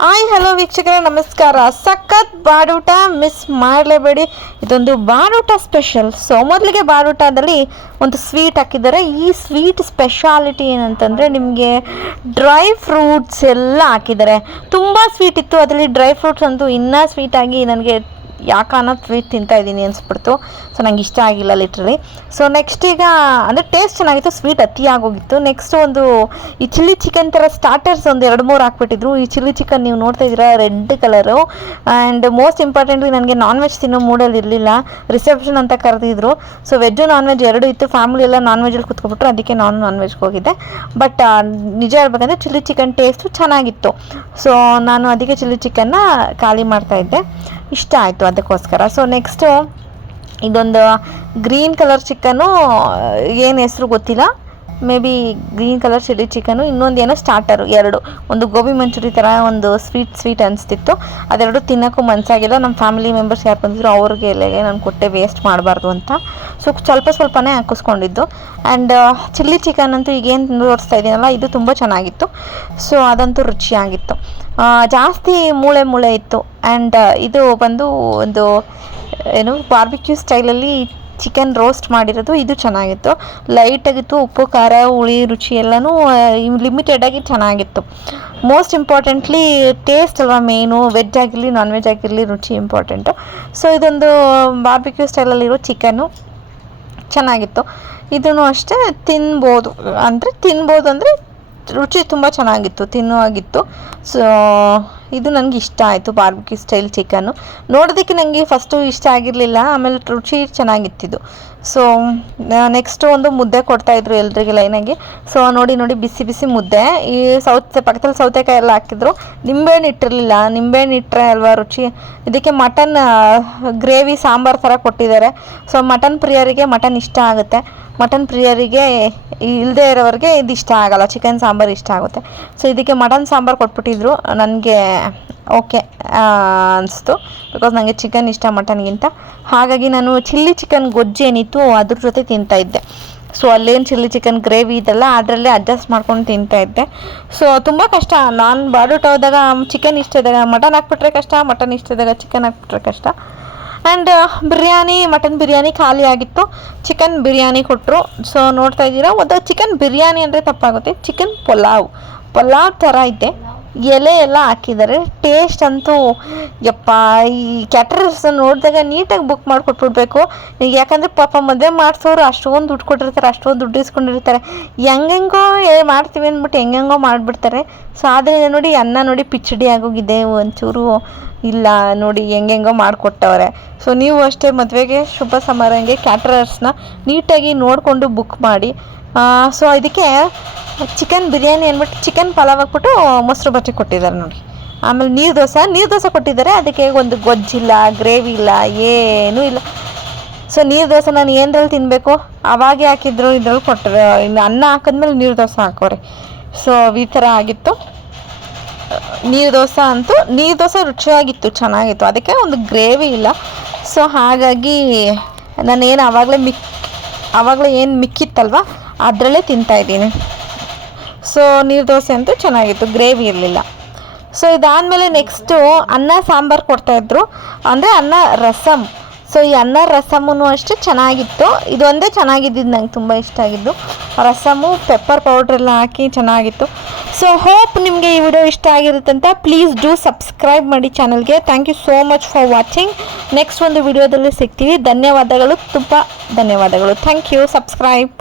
Hi hello ವೀಕ್ಷಕರೇ, ನಮಸ್ಕಾರ. ಸಖತ್ ಬಾಡೂಟ ಮಿಸ್ ಮಾಡಲೇಬೇಡಿ. ಇದೊಂದು ಬಾಡೂಟ ಸ್ಪೆಷಲ್. ಸೊ ಮೊದಲಿಗೆ ಬಾಡೂಟದಲ್ಲಿ ಒಂದು ಸ್ವೀಟ್ ಹಾಕಿದ್ದಾರೆ. ಈ ಸ್ವೀಟ್ ಸ್ಪೆಷಾಲಿಟಿ ಏನಂತಂದರೆ ನಿಮಗೆ ಡ್ರೈ ಫ್ರೂಟ್ಸ್ ಎಲ್ಲ ಹಾಕಿದ್ದಾರೆ. ತುಂಬ ಸ್ವೀಟ್ ಇತ್ತು, ಅದರಲ್ಲಿ ಡ್ರೈ ಫ್ರೂಟ್ಸ್ ಅಂತೂ ಇನ್ನೂ ಸ್ವೀಟಾಗಿ ನನಗೆ ಯಾಕನ್ನ ಸ್ವೀಟ್ ತಿಂತಾಯಿದ್ದೀನಿ ಅನಿಸ್ಬಿಡ್ತು. ಸೊ ನಂಗೆ ಇಷ್ಟ ಆಗಿಲ್ಲ ಲಿಟ್ರಲಿ. ಸೊ ನೆಕ್ಸ್ಟ್ ಈಗ ಅಂದರೆ ಟೇಸ್ಟ್ ಚೆನ್ನಾಗಿತ್ತು, ಸ್ವೀಟ್ ಅತಿ ಆಗೋಗಿತ್ತು. ನೆಕ್ಸ್ಟ್ ಒಂದು ಈ ಚಿಲ್ಲಿ ಚಿಕನ್ ಥರ ಸ್ಟಾರ್ಟರ್ಸ್ ಒಂದು 2-3 ಹಾಕ್ಬಿಟ್ಟಿದ್ರು. ಈ ಚಿಲ್ಲಿ ಚಿಕನ್ ನೀವು ನೋಡ್ತಾ ಇದ್ದೀರಾ, red colour. And most importantly ನನಗೆ ನಾನ್ ವೆಜ್ ತಿನ್ನೋ ಮೂಡಲ್ಲಿ ಇರಲಿಲ್ಲ. ರಿಸೆಪ್ಷನ್ ಅಂತ ಕರೆದಿದ್ರು. ಸೊ ವೆಜ್ಜು ನಾನ್ ವೆಜ್ ಎರಡೂ ಇತ್ತು. ಫ್ಯಾಮಿಲಿ ಎಲ್ಲ ನಾನ್ ವೆಜ್ಜಲ್ಲಿ ಕುತ್ಕೊಬಿಟ್ರು, ಅದಕ್ಕೆ ನಾನು ನಾನ್ ವೆಜ್ಗೆ ಹೋಗಿದ್ದೆ. ಬಟ್ ನಿಜ ಹೇಳ್ಬೇಕಂದ್ರೆ ಚಿಲ್ಲಿ ಚಿಕನ್ ಟೇಸ್ಟು ಚೆನ್ನಾಗಿತ್ತು. ಸೊ ನಾನು ಅದಕ್ಕೆ ಚಿಲ್ಲಿ ಚಿಕನ್ನ ಖಾಲಿ ಮಾಡ್ತಾಯಿದ್ದೆ. ಇಷ್ಟ ಆಯಿತು ಅದಕ್ಕೋಸ್ಕರ. ಸೊ ನೆಕ್ಸ್ಟು ಇದೊಂದು ಗ್ರೀನ್ ಕಲರ್ ಚಿಕನ್ನು, ಏನು ಹೆಸರು ಗೊತ್ತಿಲ್ಲ, may be green colour chilli chicken, ಇನ್ನೊಂದು ಏನೋ ಸ್ಟಾರ್ಟರು ಎರಡು, ಒಂದು ಗೋಬಿ ಮಂಚೂರಿ ಥರ ಒಂದು ಸ್ವೀಟ್ ಅನಿಸ್ತಿತ್ತು. ಅದೆರಡು ತಿನ್ನೋಕ್ಕೂ ಮನಸ್ಸಾಗಿಲ್ಲ. ನಮ್ಮ ಫ್ಯಾಮಿಲಿ ಮೆಂಬರ್ಸ್ ಯಾರು ಬಂದಿದ್ರು ಅವ್ರಿಗೆ ಎಲೆಗೆ ನಾನು ಕೊಟ್ಟೆ, ವೇಸ್ಟ್ ಮಾಡಬಾರ್ದು ಅಂತ. ಸೊ ಸ್ವಲ್ಪನೇ ಹಾಕಿಸ್ಕೊಂಡಿದ್ದು. ಆ್ಯಂಡ್ ಚಿಲ್ಲಿ ಚಿಕನ್ ಅಂತೂ ಈಗೇನು ತೋರಿಸ್ತಾ ಇದ್ದೀನಲ್ಲ, ಇದು ತುಂಬ ಚೆನ್ನಾಗಿತ್ತು. ಸೊ ಅದಂತೂ ರುಚಿಯಾಗಿತ್ತು. ಜಾಸ್ತಿ ಮೂಳೆ ಇತ್ತು. ಆ್ಯಂಡ್ ಇದು ಬಂದು ಒಂದು ಏನು ಬಾರ್ಬಿಕ್ಯೂ ಸ್ಟೈಲಲ್ಲಿ ಚಿಕನ್ ರೋಸ್ಟ್ ಮಾಡಿರೋದು. ಇದು ಚೆನ್ನಾಗಿತ್ತು, ಲೈಟಾಗಿತ್ತು. ಉಪ್ಪು ಖಾರ ಹುಳಿ ರುಚಿ ಎಲ್ಲನೂ ಲಿಮಿಟೆಡಾಗಿ ಚೆನ್ನಾಗಿತ್ತು. ಮೋಸ್ಟ್ ಇಂಪಾರ್ಟೆಂಟ್ಲಿ ಟೇಸ್ಟ್ ಅಲ್ವಾ ಮೇನು. ವೆಜ್ ಆಗಿರಲಿ ನಾನ್ ವೆಜ್ ಆಗಿರಲಿ ರುಚಿ ಇಂಪಾರ್ಟೆಂಟು. ಸೊ ಇದೊಂದು ಬಾರ್ಬಿಕ್ಯೂ ಸ್ಟೈಲಲ್ಲಿರೋ ಚಿಕನ್ನು ಚೆನ್ನಾಗಿತ್ತು. ಇದೂ ಅಷ್ಟೇ ತಿನ್ಬೋದು ಅಂದರೆ ರುಚಿ ತುಂಬ ಚೆನ್ನಾಗಿತ್ತು, ತಿನ್ನುವಾಗಿತ್ತು. ಸೊ ಇದು ನನಗೆ ಇಷ್ಟ ಆಯಿತು, ಬಾರ್ಬಿಕ್ಯೂ ಸ್ಟೈಲ್ ಚಿಕನ್ನು. ನೋಡೋದಕ್ಕೆ ನನಗೆ ಫಸ್ಟು ಇಷ್ಟ ಆಗಿರಲಿಲ್ಲ, ಆಮೇಲೆ ರುಚಿ ಚೆನ್ನಾಗಿತ್ತಿದ್ದು. ಸೊ ನೆಕ್ಸ್ಟು ಒಂದು ಮುದ್ದೆ ಕೊಡ್ತಾಯಿದ್ರು ಎಲ್ರಿಗೆ ಲೈನಾಗಿ. ಸೊ ನೋಡಿ ಬಿಸಿ ಮುದ್ದೆ. ಈ ಪಕ್ಕದಲ್ಲಿ ಸೌತೆಕಾಯಿ ಎಲ್ಲ ಹಾಕಿದ್ರು. ನಿಂಬೆಹಣ್ಣು ಇಟ್ಟಿರಲಿಲ್ಲ, ನಿಂಬೆಹಣ್ಣು ಇಟ್ಟರೆ ಅಲ್ವಾ ರುಚಿ. ಇದಕ್ಕೆ ಮಟನ್ ಗ್ರೇವಿ ಸಾಂಬಾರು ಥರ ಕೊಟ್ಟಿದ್ದಾರೆ. ಸೊ ಮಟನ್ ಪ್ರಿಯರಿಗೆ ಮಟನ್ ಇಷ್ಟ ಆಗುತ್ತೆ, ಮಟನ್ ಪ್ರಿಯರಿಗೆ ಇಲ್ಲದೆ ಇರೋರಿಗೆ ಇದು ಇಷ್ಟ ಆಗೋಲ್ಲ, ಚಿಕನ್ ಸಾಂಬಾರು ಇಷ್ಟ ಆಗುತ್ತೆ. ಸೊ ಇದಕ್ಕೆ ಮಟನ್ ಸಾಂಬಾರು ಕೊಟ್ಬಿಟ್ಟಿದ್ರು. ನನಗೆ ಓಕೆ ಅನಿಸ್ತು, ಬಿಕಾಸ್ ನನಗೆ ಚಿಕನ್ ಇಷ್ಟ ಮಟನ್ಗಿಂತ. ಹಾಗಾಗಿ ನಾನು ಚಿಲ್ಲಿ ಚಿಕನ್ ಗೊಜ್ಜು ಏನಿತ್ತು ಅದ್ರ ಜೊತೆ ತಿಂತಾಯಿದ್ದೆ. ಸೊ ಅಲ್ಲೇನು ಚಿಲ್ಲಿ ಚಿಕನ್ ಗ್ರೇವಿ ಇದೆಲ್ಲ ಅದರಲ್ಲೇ ಅಡ್ಜಸ್ಟ್ ಮಾಡ್ಕೊಂಡು ತಿಂತಾಯಿದ್ದೆ. ಸೊ ತುಂಬ ಕಷ್ಟ. ನಾನು ಬಾಡೂಟ ಹೋದಾಗ ಚಿಕನ್ ಇಷ್ಟ ಇದ್ದಾಗ ಮಟನ್ ಹಾಕ್ಬಿಟ್ರೆ ಕಷ್ಟ, ಮಟನ್ ಇಷ್ಟ ಇದ್ದಾಗ ಚಿಕನ್ ಹಾಕ್ಬಿಟ್ರೆ ಕಷ್ಟ. ಆ್ಯಂಡ್ ಮಟನ್ ಬಿರಿಯಾನಿ ಖಾಲಿ ಆಗಿತ್ತು, ಚಿಕನ್ ಬಿರಿಯಾನಿ ಕೊಟ್ಟರು. ಸೊ ನೋಡ್ತಾ ಇದ್ದೀರಾ, ಒಂದು ಚಿಕನ್ ಬಿರಿಯಾನಿ ಅಂದರೆ ತಪ್ಪಾಗುತ್ತೆ, ಚಿಕನ್ ಪಲಾವ್ ಥರ ಇದೆ. ಎಲೆ ಎಲ್ಲ ಹಾಕಿದ್ದಾರೆ. ಟೇಸ್ಟ್ ಅಂತೂ ಯಪ್ಪ, ಈ ಕ್ಯಾಟ್ರರ್ಸ್ ನೋಡಿದಾಗ ನೀಟಾಗಿ ಬುಕ್ ಮಾಡಿಕೊಟ್ಬಿಡ್ಬೇಕು. ಯಾಕಂದರೆ ಪಾಪ ಮದುವೆ ಮಾಡಿಸೋರು ಅಷ್ಟೊಂದು ದುಡ್ಡು ಕೊಟ್ಟಿರ್ತಾರೆ, ಅಷ್ಟೊಂದು ದುಡ್ಡು ಇಸ್ಕೊಂಡಿರ್ತಾರೆ. ಹೆಂಗೆಂಗೋ ಮಾಡ್ತೀವಿ ಅಂದ್ಬಿಟ್ಟು ಹೆಂಗೆಂಗೋ ಮಾಡಿಬಿಡ್ತಾರೆ. ಸೊ ಆದರೆ ನೋಡಿ ಅನ್ನ ನೋಡಿ ಪಿಚಡಿ ಆಗೋಗಿದೆ, ಒಂಚೂರು ಇಲ್ಲ ನೋಡಿ ಹೆಂಗೆಂಗೋ ಮಾಡಿಕೊಟ್ಟವ್ರೆ. ಸೊ ನೀವು ಅಷ್ಟೇ ಮದುವೆಗೆ ಶುಭ ಸಮಾರಂಭಕ್ಕೆ ಕ್ಯಾಟ್ರರ್ಸ್ನ ನೀಟಾಗಿ ನೋಡಿಕೊಂಡು ಬುಕ್ ಮಾಡಿ. ಸೊ ಇದಕ್ಕೆ ಚಿಕನ್ ಬಿರಿಯಾನಿ ಅಂದ್ಬಿಟ್ಟು ಚಿಕನ್ ಪಲಾವ್ ಹಾಕ್ಬಿಟ್ಟು ಮೊಸರು ಬಜ್ಜಿ ಕೊಟ್ಟಿದ್ದಾರೆ ನೋಡಿ. ಆಮೇಲೆ ನೀರು ದೋಸೆ ಕೊಟ್ಟಿದ್ದಾರೆ. ಅದಕ್ಕೆ ಒಂದು ಗೊಜ್ಜಿಲ್ಲ, ಗ್ರೇವಿ ಇಲ್ಲ, ಏನೂ ಇಲ್ಲ. ಸೊ ನೀರು ದೋಸೆ ನಾನು ಏನರಲ್ಲಿ ತಿನ್ನಬೇಕು ಅವಾಗೆ ಹಾಕಿದ್ರು, ಇದ್ರಲ್ಲಿ ಕೊಟ್ಟರೆ. ಇನ್ನು ಅನ್ನ ಹಾಕಿದ್ಮೇಲೆ ನೀರು ದೋಸೆ ಹಾಕೋರೆ. ಸೊ ಈ ಥರ ಆಗಿತ್ತು. ನೀರು ದೋಸೆ ರುಚಿಯಾಗಿತ್ತು, ಚೆನ್ನಾಗಿತ್ತು. ಅದಕ್ಕೆ ಒಂದು ಗ್ರೇವಿ ಇಲ್ಲ. ಸೊ ಹಾಗಾಗಿ ನಾನೇನು ಆವಾಗಲೇ ಏನು ಮಿಕ್ಕಿತ್ತಲ್ವ ಅದರಲ್ಲೇ ತಿಂತಾಯಿದ್ದೀನಿ. ಸೊ ನೀರು ದೋಸೆ ಅಂತೂ ಚೆನ್ನಾಗಿತ್ತು, ಗ್ರೇವಿ ಇರಲಿಲ್ಲ. ಸೊ ಇದಾದಮೇಲೆ ನೆಕ್ಸ್ಟು ಅನ್ನ ಸಾಂಬಾರು ಕೊಡ್ತಾಯಿದ್ರು, ಅಂದರೆ ಅನ್ನ ರಸಮ್. ಸೊ ಈ ಅನ್ನ ರಸಮೂ ಅಷ್ಟೇ ಚೆನ್ನಾಗಿತ್ತು. ಇದೊಂದೇ ಚೆನ್ನಾಗಿದ್ದಿದ್ದು, ನಂಗೆ ತುಂಬ ಇಷ್ಟ ಆಗಿದ್ದು ರಸಮು. ಪೆಪ್ಪರ್ ಪೌಡ್ರೆಲ್ಲ ಹಾಕಿ ಚೆನ್ನಾಗಿತ್ತು. ಸೊ ಹೋಪ್ ನಿಮಗೆ ಈ ವಿಡಿಯೋ ಇಷ್ಟ ಆಗಿರುತ್ತಂತ. ಪ್ಲೀಸ್ ಡೂ ಸಬ್ಸ್ಕ್ರೈಬ್ ಮಾಡಿ ಚಾನಲ್ಗೆ. Thank you so much for watching. Next ಒಂದು ವಿಡಿಯೋದಲ್ಲಿ ಸಿಗ್ತೀವಿ. ಧನ್ಯವಾದಗಳು, ತುಂಬ ಧನ್ಯವಾದಗಳು. Thank you. ಸಬ್ಸ್ಕ್ರೈಬ್.